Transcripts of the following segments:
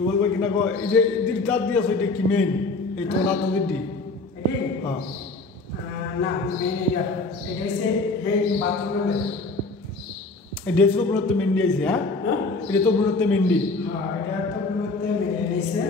বলবো কিনা গো এই যে ইদির দাঁত দিয়েছো এটা কি মেইন এই তো না তো দিদি এটি হ্যাঁ না মেইন এটা হচ্ছে এই বাথরুমের এটা তো পুরোতে মেইন দিয়েছে হ্যাঁ এটা তো পুরোতে মেইন দি হ্যাঁ এটা তো পুরোতে মেইন দিয়েছে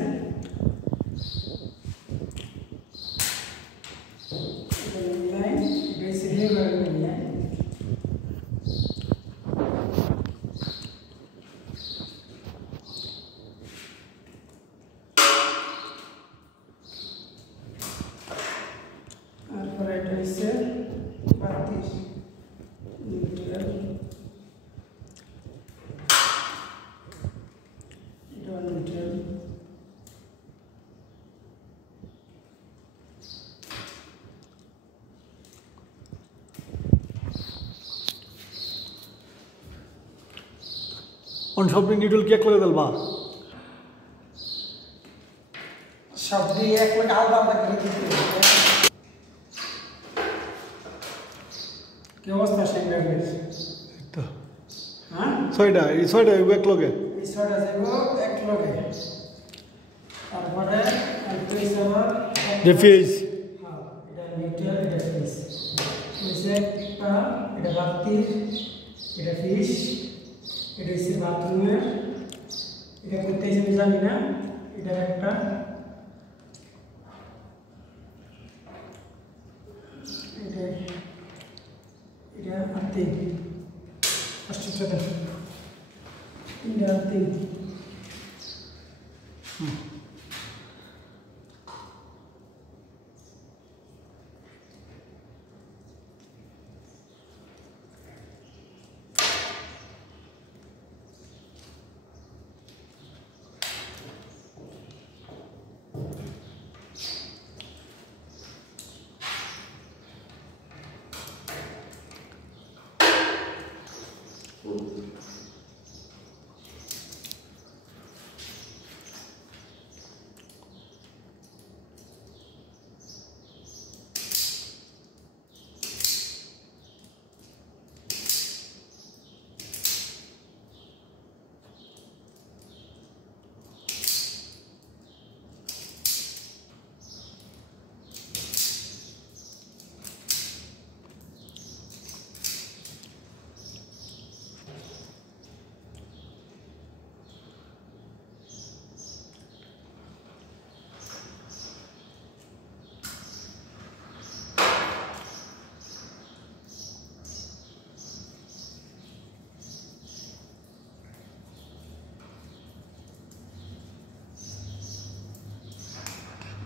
On shopping detail क्या करोगे दलबा शब्दी एक में डाल डाल कर क्या अवस्था शेंगे तो हाँ सोइडा ये सोइडा एक लोग है इस सोइडा से वो एक लोग है और बड़े अल्ट्रेसर डिफेस हाँ इधर न्यूट्रल इधर फिश इसे पिका इधर बाती इधर फिश এটা হচ্ছে বাথরুমের এটা করতে আমি জানি না এটা একটা এটা এটা আতে আশ্চর্য এটা আতে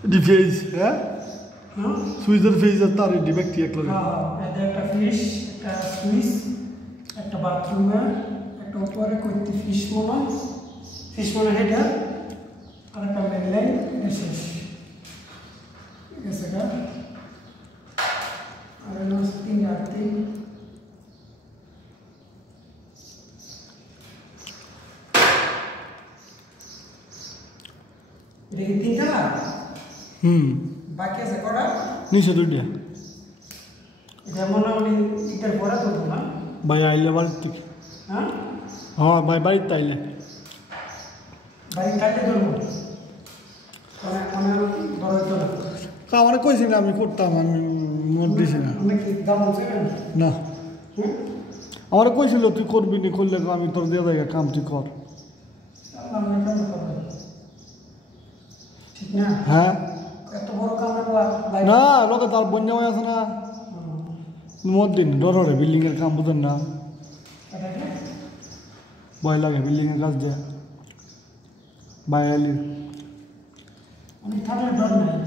डिफेस है हाँ सुइजर फेस तार डिबेक्ट एक लोग हाँ এটা একটা ফিশ একটা সুইচ একটা বাথরুমে একটা উপরে কইতে ফিশ মনে হেডা আর একটা মেন লাইন এটা শেষ ঠিক আছে কা আর নস তিন রাতে দেখি তিনটা না বাকি আছে করা নিচে দুইটা যেমন আমি ইটার পরে তো না ভাই আইলে বাড়ির থেকে হ্যাঁ হ্যাঁ ভাই বাড়িতে আইলে বাড়ি কাটে ধরবো অনেক বড় তো তা আমার কইছি না আমি করতাম আমি মত দিছি না অনেক দাম আছে না আমার কইছিল তুই করবি নি করলে আমি তোর দিয়ে দেয় কাম তুই কর ঠিক না হ্যাঁ এত বড় কাম না লোকে তার বন্যা হয়ে আছে না মত দিন ডর হরে বিল্ডিং এর কাম বুঝেন না ভয় লাগে বিল্ডিং এর কাজ দেয়া ভাই আলি আমি থাকার ডর নাই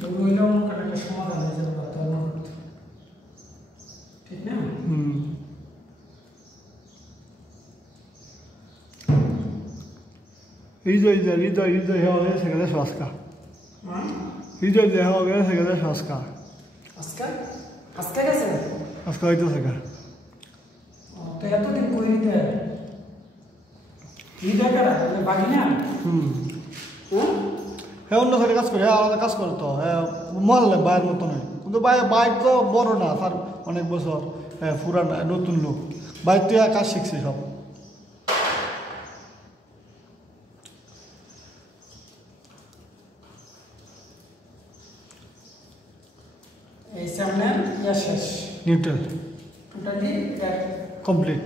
দৌড়ইলাম একটা সমাধান হয়ে যাবে ঠিক না হৃদয় হওয়া গেছে গেলে সংস্কার হৃদয় দেহ হওয়া গেছে গেলে সংস্কার আজকে গেছে আজকে হইতেছে গা তো এতদিন কই দিতে হৃদয় কারা বাকি না হ্যাঁ অন্য সাইডে কাজ করে হ্যাঁ আলাদা কাজ করে তো হ্যাঁ মারলে বাইরের মতো নয় কিন্তু বাইক তো বড় না তার অনেক বছর হ্যাঁ পুরান নতুন লোক বাইক তো কাজ শিখছে সব এই সামনের ইয়া শেষ নিউট্রাল টোটালি কমপ্লিট।